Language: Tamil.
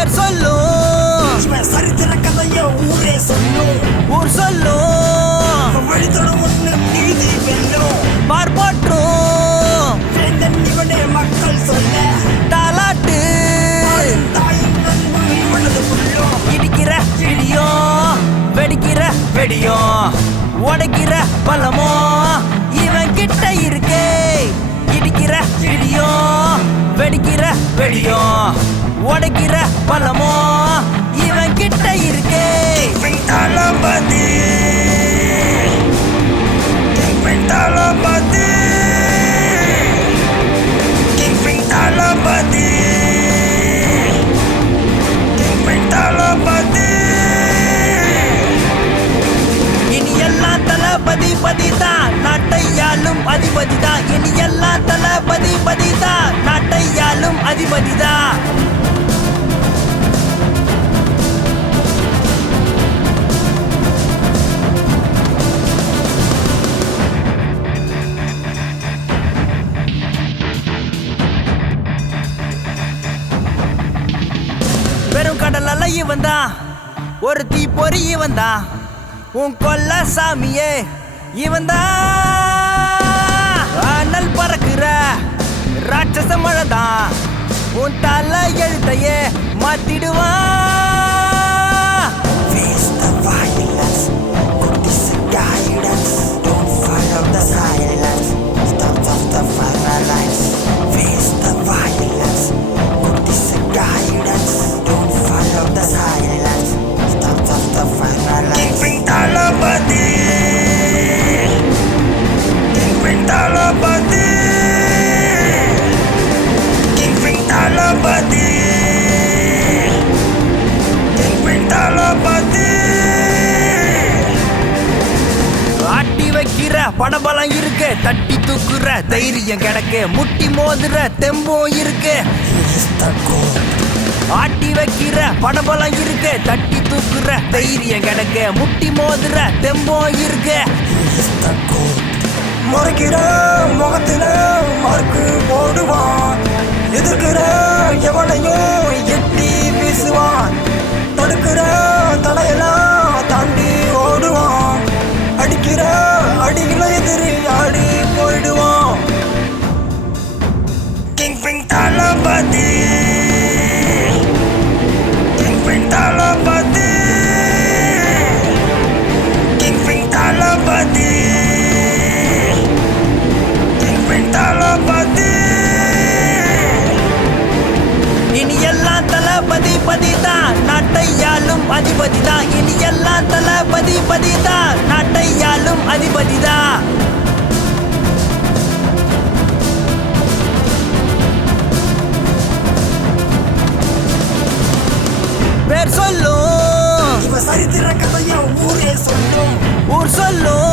பேர் சொல்லும், இவன் சரித்திர கதைய ஊரே சொல்லும், ஊர் சொல்லும், வழித்தொடும் ஒண்ணு நீதி வெல்லும், பார்ப்போற்றும் வேந்தன் இவனே மக்கள் சொல்ல, தாலாட்டு தாயின் நண்பன் இவனது புல்லும், இடிக்கிற இடியும் வெடிக்கிற வெடியும் உடைக்கிற பலமோ இவன் கிட்ட இருக்கே. இடிக்கிற இடியும் வெடிக்கிற வெடியும் உடைக்கிற பலமோ இவன் கிட்ட இருக்கே. தளபதி தளபதி தளபதி தளபதி இனி எல்லாம் தளபதி பதிதான், நாட்டை ஆளும் அதிபதிதான். இனி எல்லாம் தளபதி பதிதான், நாட்டை ஆளும் அதிபதிதான். வெறும் கடல் அல்ல இவன் தான், ஒரு தீப்பொறி இவன் தான், உன் கொல்ல சாமியே இவன் தான். அனல் பறக்குற ராட்சச மழைதான், உன் தலை எழுத்தையே மாத்திடுவான். Face the violence, put this guidance, don't follow the silence, stop the violence. Face the violence, put this guidance, don't follow the silence, stop the violence. King Thalapathy, King Thalapathy, King Thalapathy, King Thalapathy. ஆட்டி வைக்கிற படபலம் இருக்கு, தட்டி தூக்குற தைரியம் கிடக்கு, முட்டி மோதுற தெம்பும் இருக்கு. ஆட்டி வைக்கிற படபலம் இருக்கு, தட்டி தூக்குற தைரியம் கிடக்கு, முட்டி மோதுற தெம்பும் இருக்கு. முறைக்கிற முகத்துல மார்க்கு போடுவான், எதிர்க்கிற எவனையும் எட்டி வீசுவான், தடுக்கிற தடையெல்லாம் தாண்டி ஓடுவான், அடிக்கிற அடிகளை எதிரி ஆடி போயிடுவான். கிங் தளபதி, கிங் தளபதி, கிங் தளபதி, கிங் தளபதி. இனி எல்லாம் தளபதி பதிதான், நாட்டை ஆளும் அதிபதிதான். இனி எல்லாம் தளபதி பதிதான், நாட்டை ஆளும் அதிபதிதான். பேர் சொல்லும், இவன் சரித்திர கதைய ஊரே சொல்லும், ஊர் சொல்லும்,